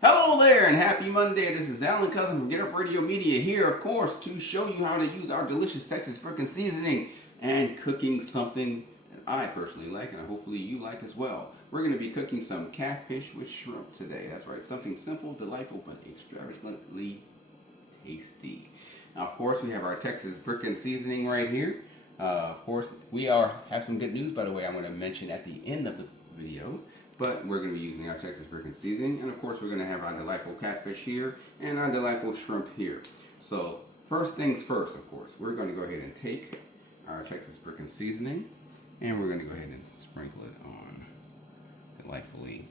Hello there and happy Monday. This is Alan Cousin from Get Up Radio Media here, of course, to show you how to use our delicious Texas Bricken Seasoning and cooking something that I personally like and hopefully you like as well. We're going to be cooking some catfish with shrimp today. That's right, something simple, delightful, but extravagantly tasty. Now, of course, we have our Texas Bricken Seasoning right here. Of course, we have some good news, by the way, I'm going to mention at the end of the video. But we're going to be using our Texas Bricken Seasoning, and of course we're going to have our delightful catfish here and our delightful shrimp here. So first things first, of course, we're going to go ahead and take our Texas Bricken Seasoning and we're going to go ahead and sprinkle it on delightfully.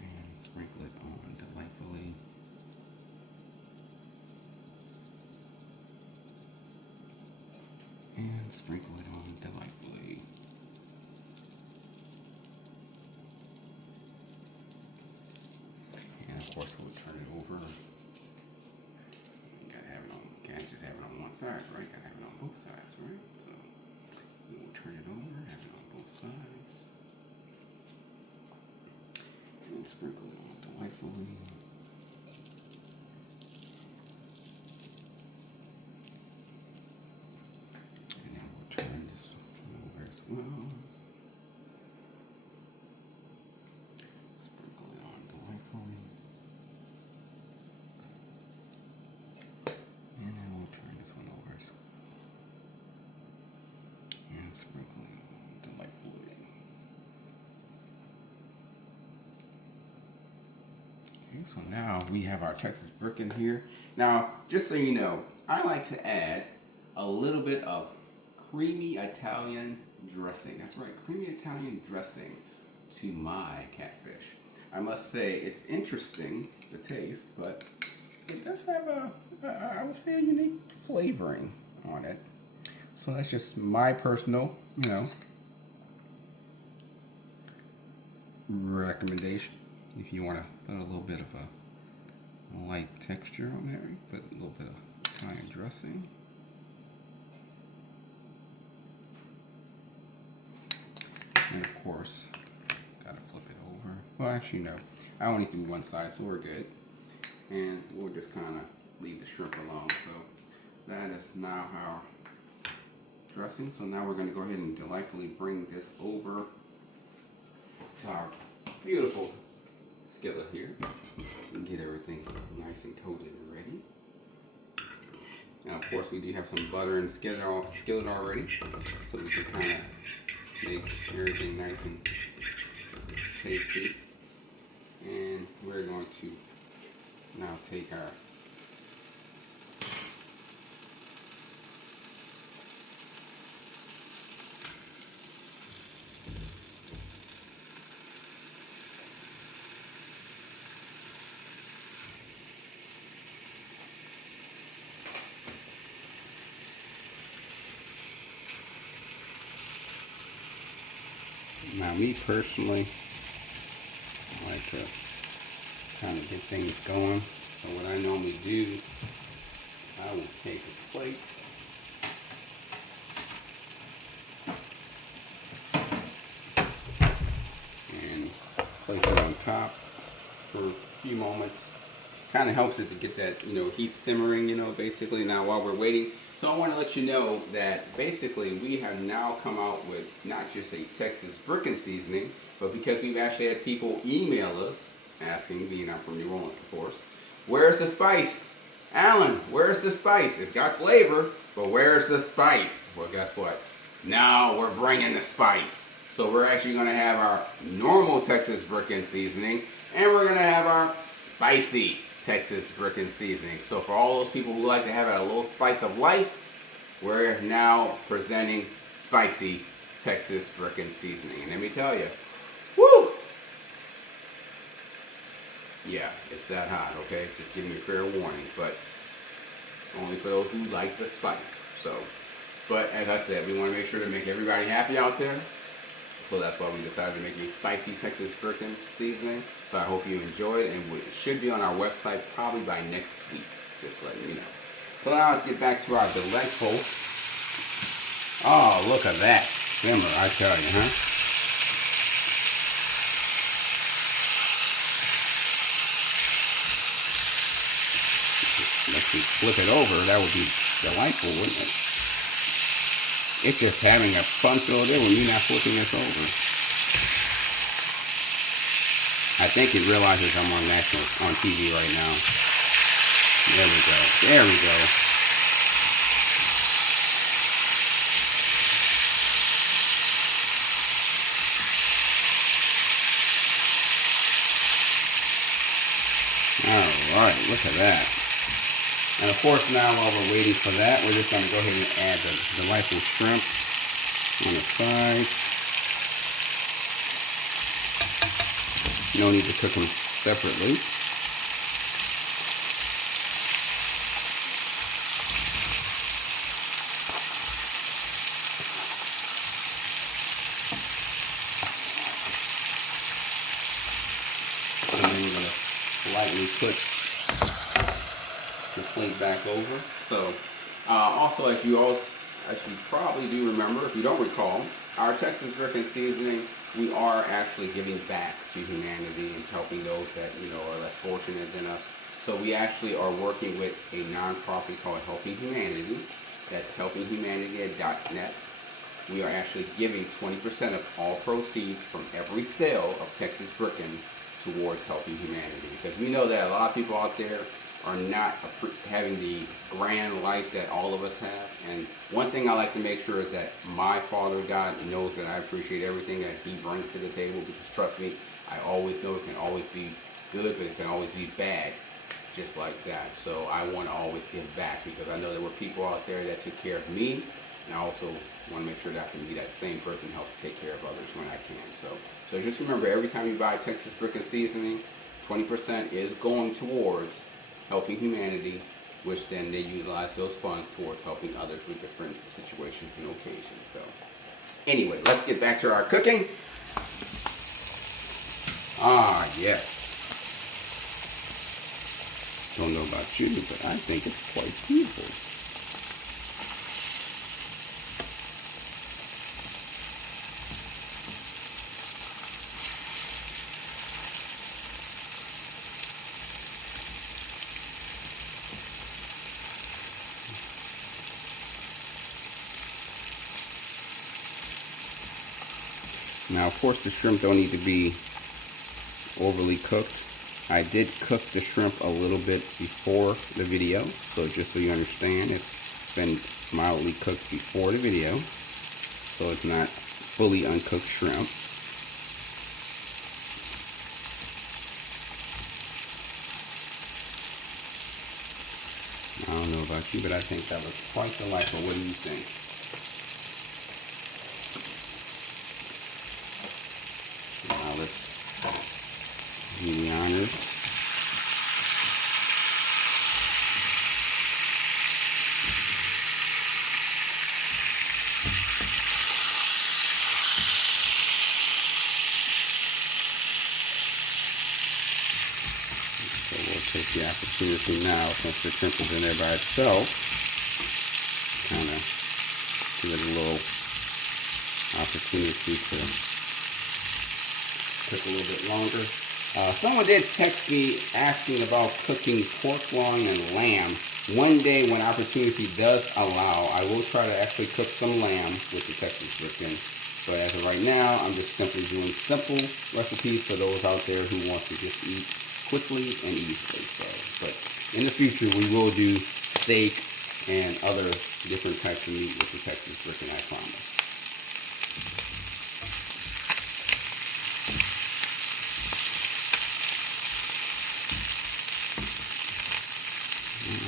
And sprinkle it on delightfully. And sprinkle it on delightfully. Of course, we'll turn it over. You gotta have it on, can't just have it on one side, right? Gotta have it on both sides, right? So we'll turn it over, have it on both sides, and sprinkle it on delightfully. And then we'll turn this over as well. Sprinkle it on delightfully. Sprinkling delightfully. Okay, so now we have our Texas Bricken here. Now, just so you know, I like to add a little bit of creamy Italian dressing. That's right, creamy Italian dressing to my catfish. I must say it's interesting, the taste, but it does have I would say a unique flavoring on it. So that's just my personal, recommendation. If you want to put a little bit of a light texture on there, put a little bit of Italian dressing. And of course, gotta flip it over. Well, actually, no. I only do one side, so we're good. And we'll just kind of leave the shrimp alone. So that is now our dressing. So now we're going to go ahead and delightfully bring this over to our beautiful skillet here and get everything nice and coated and ready. Now, of course, we do have some butter and skillet already, so we can kind of make everything nice and tasty. And we're going to now take our Now, me personally, I like to kind of get things going. So what I normally do, I will take a plate and place it on top for a few moments. Kind of helps it to get that, heat simmering, basically. Now, while we're waiting, so I want to let you know that basically we have now come out with not just a Texas Bricken Seasoning, but because we've actually had people email us asking, being out from New Orleans, of course, where's the spice? Alan, where's the spice? It's got flavor, but where's the spice? Well, guess what? Now we're bringing the spice. So we're actually going to have our normal Texas Bricken Seasoning, and we're going to have our spicy Texas Bricken Seasoning. So for all those people who like to have a little spice of life, we're now presenting spicy Texas Bricken Seasoning. And let me tell you, woo! Yeah, it's that hot, okay? Just give me a fair warning, but only for those who like the spice. So, but as I said, we want to make sure to make everybody happy out there. So that's why we decided to make a spicy Texas Bricken Seasoning. So I hope you enjoy it, and it should be on our website probably by next week, just letting you know. So now let's get back to our delightful, oh, look at that simmer, I tell you, huh? actually flip it over, that would be delightful, wouldn't it? It's just having a fun filled in when you're not flipping this over. I think it realizes I'm on TV right now. There we go. There we go. Alright, look at that. And of course now while we're waiting for that, we're just going to go ahead and add the delightful shrimp on the side. No need to cook them separately. And then we're going to slightly put the plate back over. So, also as you probably do remember, if you don't recall, our Texas Bricken Seasoning, we are actually giving back to humanity and helping those that are less fortunate than us. So we actually are working with a nonprofit called Helping Humanity. That's helpinghumanity.net. We are actually giving 20% of all proceeds from every sale of Texas Bricken towards helping humanity, because we know that a lot of people out there are not having the grand life that all of us have. And one thing I like to make sure is that my Father God knows that I appreciate everything that He brings to the table, because trust me, I always know it can always be good, but it can always be bad, just like that. So I want to always give back, because I know there were people out there that took care of me, and I also want to make sure that I can be that same person, help take care of others when I can. So just remember, every time you buy Texas Bricken Seasoning, 20% is going towards helping humanity, which then they utilize those funds towards helping others with different situations and occasions. So anyway, let's get back to our cooking. Ah, yes. Don't know about you, but I think it's quite beautiful. Now, of course, the shrimp don't need to be overly cooked. I did cook the shrimp a little bit before the video, so just so you understand, it's been mildly cooked before the video, so it's not fully uncooked shrimp. I don't know about you, but I think that looks quite delightful. What do you think? Now let's do the honors. So we'll take the opportunity now, since the shrimp is in there by itself, kind of give it a little opportunity to cook a little bit longer. Someone did text me asking about cooking pork loin and lamb. One day when opportunity does allow, I will try to actually cook some lamb with the Texas Bricken. But as of right now, I'm just simply doing simple recipes for those out there who want to just eat quickly and easily. So, but in the future, we will do steak and other different types of meat with the Texas Bricken, I promise.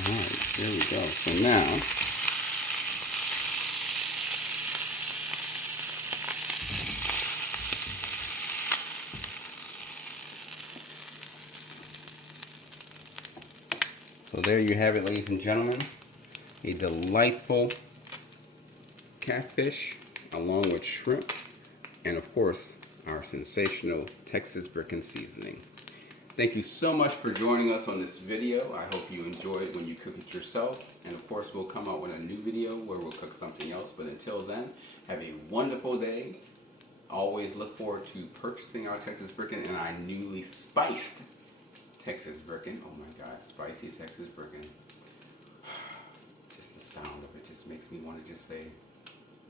Alright, there we go. So now, so there you have it, ladies and gentlemen. A delightful catfish along with shrimp, and of course our sensational Texas Bricken Seasoning. Thank you so much for joining us on this video. I hope you enjoyed when you cook it yourself. And of course, we'll come out with a new video where we'll cook something else. But until then, have a wonderful day. Always look forward to purchasing our Texas Bricken and our newly spiced Texas Bricken. Oh my God, spicy Texas Bricken. makes me want to just say,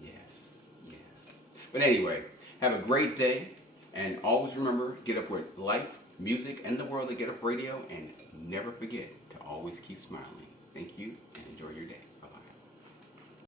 yes, yes. But anyway, have a great day, and always remember, get up with life, music, and the world at Get Up Radio, and never forget to always keep smiling. Thank you, and enjoy your day.